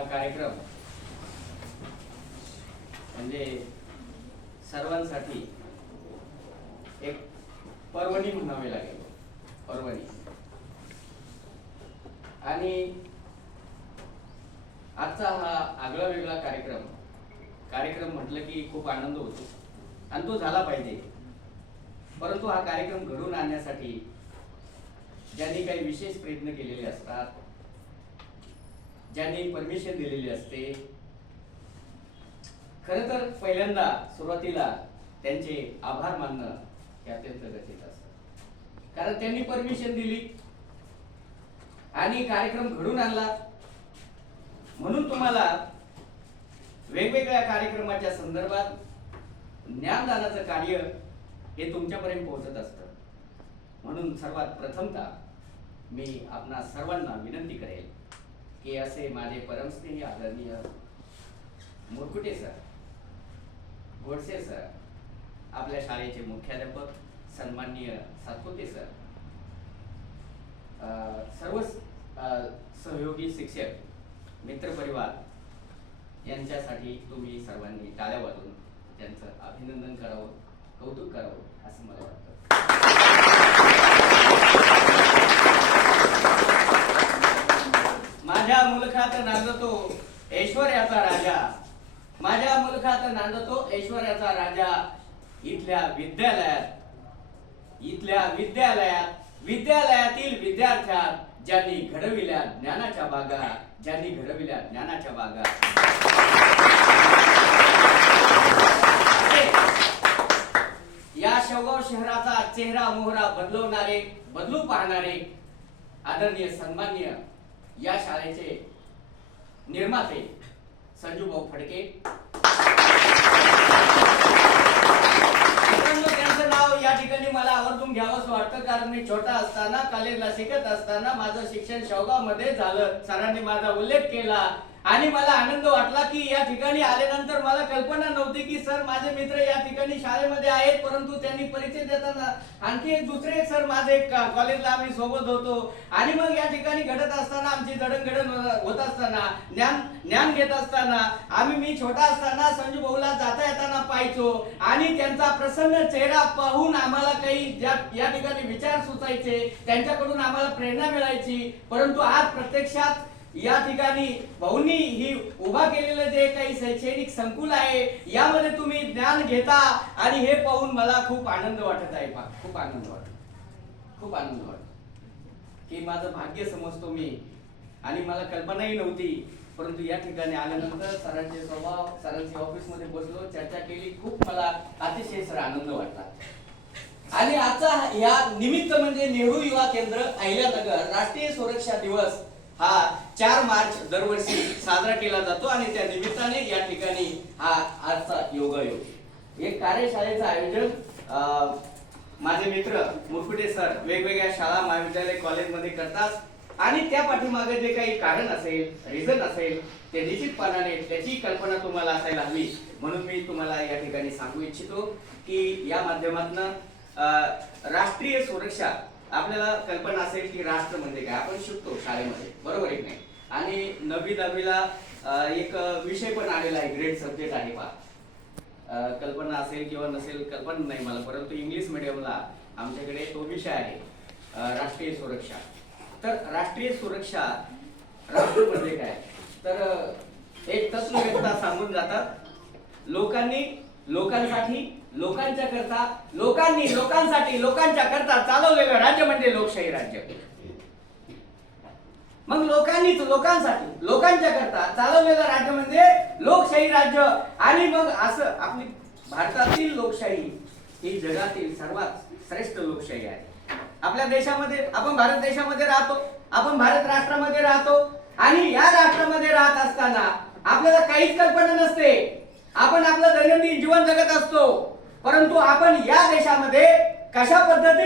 हा कार्यक्रम. म्हणजे सर्वांसाठी एक पर्वणी म्हणावे लागेल. पर्वणी. आणि आजचा हा आगळा वेगळा कार्यक्रम कार्यक्रम म्हटलं की खूप आनंद होतो. आणि तो झाला पाहिजे. परंतु हा कार्यक्रम घडवून आणण्यासाठी ज्यांनी काही विशेष प्रयत्न केलेले असतात ज्यांनी परमिशन दिलेली असते. खर तर पहिल्यांदा सुरुवातीला त्यांचे आभार मानणं हे अत्यंत गरजेचं असतं. कारण त्यांनी परमिशन दिली आणि कार्यक्रम घडून आणला. म्हणून तुम्हाला वेगवेगळ्या कार्यक्रमाच्या संदर्भात ज्ञानदानाचं कार्य हे तुमच्यापर्यंत पोहोचत असतं. म्हणून सर्वात प्रथमतः मी आपणा सर्वांना विनंती करेल की असे माझे परमस्नेही आदरणीय मुरकुटे सर गोडसे सर आपल्या शाळेचे मुख्याध्यापक सन्माननीय सातपुते सर सर्व सहयोगी शिक्षक मित्रपरिवार यांच्यासाठी तुम्ही सर्वांनी टाळ्या वाजून त्यांचं अभिनंदन करावं कौतुक करावं असं मला वाटतं माझ्या मुलखात नांदतो ऐश्वर्याचा राजा. माझ्या मुलखात नांदतो ऐश्वर्याचा राजा. इथल्या विद्यालयात इथल्या विद्यालयात विद्यालयातील विद्यार्थ्यात ज्यांनी घडविल्या ज्ञानाच्या बागा ज्यांनी घडविल्या ज्ञानाच्या बागा. या शेवगाव शहराचा चेहरा मोहरा बदलवणारे बदलू पाहणारे आदरणीय सन्माननीय या शाळेचे निर्माते संजू भाऊ फडके मित्रांनो, त्यांचं नाव या ठिकाणी मला आवर्जून घ्यावंच वाटतं कारण मी छोटा असताना कॉलेजला शिकत असताना माझं शिक्षण शेवगावमध्ये झालं. सरांनी माझा उल्लेख केला. आणि मला आनंद वाटला की या ठिकाणी आल्यानंतर मला कल्पना नव्हती की सर माझे मित्र या ठिकाणी शाळेमध्ये आहेत परंतु त्यांनी परिचय देताना आणखी एक दुसरे सर माझे कॉलेजला आम्ही सोबत होतो. आणि मग या ठिकाणी घडत असताना आमची जडणघडण होत असताना ज्ञान ज्ञान घेत असताना आम्ही मी छोटा असताना संजू भाऊला जाता येताना पाहायचो. आणि त्यांचा प्रसन्न चेहरा पाहून आम्हाला काही ज्या या ठिकाणी विचार सुचायचे त्यांच्याकडून आम्हाला प्रेरणा मिळायची. परंतु आज प्रत्यक्षात या ठिकाणी भाऊंनी ही उभा केलेलं जे काही शैक्षणिक संकुल आहे यामध्ये तुम्ही ज्ञान घेता आणि हे पाहून मला खूप आनंद वाटत आहे. बा खूप आनंद वाटत. खूप आनंद वाटत. की माझं भाग्य समजतो मी. आणि मला कल्पनाही नव्हती. परंतु या ठिकाणी आल्यानंतर सरांचे स्वभाव सरांच्या ऑफिसमध्ये बसलो चर्चा केली. खूप मला अतिशय सर आनंद वाटला. आणि आजचा या निमित्त म्हणजे नेहरू युवा केंद्र अहिल्यानगर राष्ट्रीय सुरक्षा दिवस हा चार मार्च दरवर्षी साजरा केला जातो आणि त्या निमित्ताने या ठिकाणी हा आजचा योगायोग. एक कार्यशाळेचं आयोजन अं, माझे मित्र मुरकुटे सर वेगवेगळ्या शाळा महाविद्यालय कॉलेजमध्ये करतात. आणि त्या पाठीमागे जे काही कारण असेल रिझन असेल ते निश्चितपणाने त्याची कल्पना तुम्हाला असायला हवी. म्हणून मी तुम्हाला या ठिकाणी सांगू इच्छितो की या माध्यमातून राष्ट्रीय सुरक्षा आपल्याला कल्पना असेल की राष्ट्र म्हणजे काय? आपण शिकतो शाळेमध्ये. बरोबर आहे नाही? आणि नववी दहावीला एक विषय पण आलेला आहे ग्रेट सब्जेक्ट आहे पहा कल्पना असेल किंवा नसेल कल्पना नाही मला. परंतु इंग्लिश मिडियमला आमच्याकडे तो विषय आहे राष्ट्रीय सुरक्षा. तर राष्ट्रीय सुरक्षा राष्ट्र म्हणजे काय? तर एक तत्ववेत्ता सांगून जातात. लोकांनी लोकांसाठी लोकांच्या करता लोकांनी लोकांसाठी लोकांच्या करता चालवलेलं राज्य म्हणजे लोकशाही राज्य. मग लोकांनीच लोकांसाठी लोकांच्या करता चालवलेलं राज्य म्हणजे लोकशाही राज्य. आणि मग असं आपली भारतातील लोकशाही ही जगातील सर्वात श्रेष्ठ लोकशाही आहे. आपल्या देशामध्ये आपण भारत देशामध्ये राहतो आपण भारत राष्ट्रामध्ये राहतो. आणि या राष्ट्रामध्ये राहत असताना आपल्याला काहीच कल्पना नसते. आपण आपलं दैनंदिन जीवन जगत असतो. परंतु आपण या देशामध्ये कशा पद्धतीने